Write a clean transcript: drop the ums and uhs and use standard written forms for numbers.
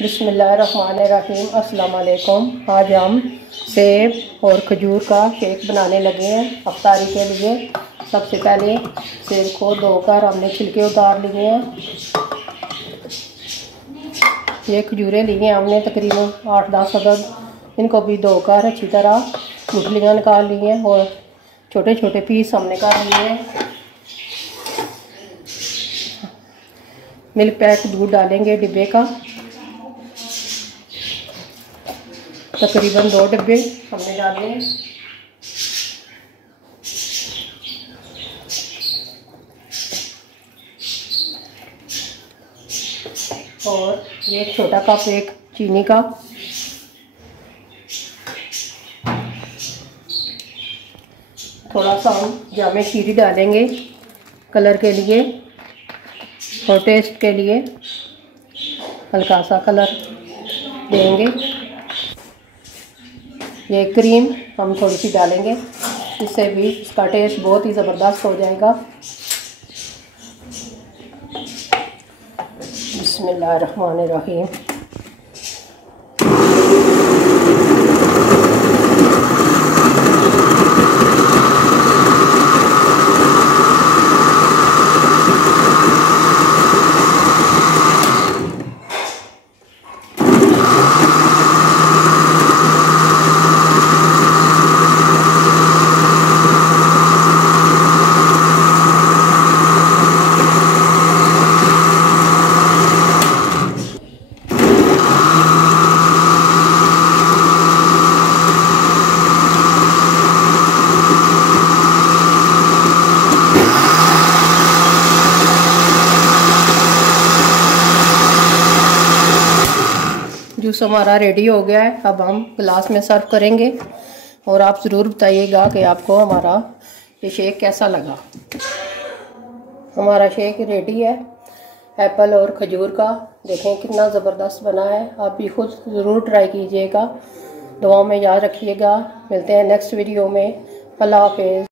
बिस्मिल्लाहिर्रहमानिर्रहीम। अस्सलाम वालेकुम। आज हम सेब और खजूर का शेक बनाने लगे हैं अफ्तारी के लिए। सबसे पहले सेब को धोकर हमने छिलके उतार लिए हैं। ये खजूरें ली हैं हमने तकरीबन 8-10 अदद। इनको भी धोकर अच्छी तरह गुठलियाँ निकाल ली हैं और छोटे छोटे पीस हमने कर लिए हैं। मिल्क पैक दूध डालेंगे डिब्बे का, तकरीबन 2 डिब्बे हमने डाले हैं। और ये छोटा कप एक चीनी का, थोड़ा सा हम जामे शीरी डालेंगे कलर के लिए और टेस्ट के लिए हल्का सा कलर देंगे। ये क्रीम हम थोड़ी सी डालेंगे, इससे भी इसका टेस्ट बहुत ही ज़बरदस्त हो जाएगा। बिस्मिल्लाहिर्रहमानिर्रहीम। जूस हमारा रेडी हो गया है। अब हम गिलास में सर्व करेंगे और आप ज़रूर बताइएगा कि आपको हमारा ये शेक कैसा लगा। हमारा शेक रेडी है एप्पल और खजूर का। देखें कितना ज़बरदस्त बना है। आप भी खुद ज़रूर ट्राई कीजिएगा। दुआ में याद रखिएगा। मिलते हैं नेक्स्ट वीडियो में। अल्लाह हाफ़िज़।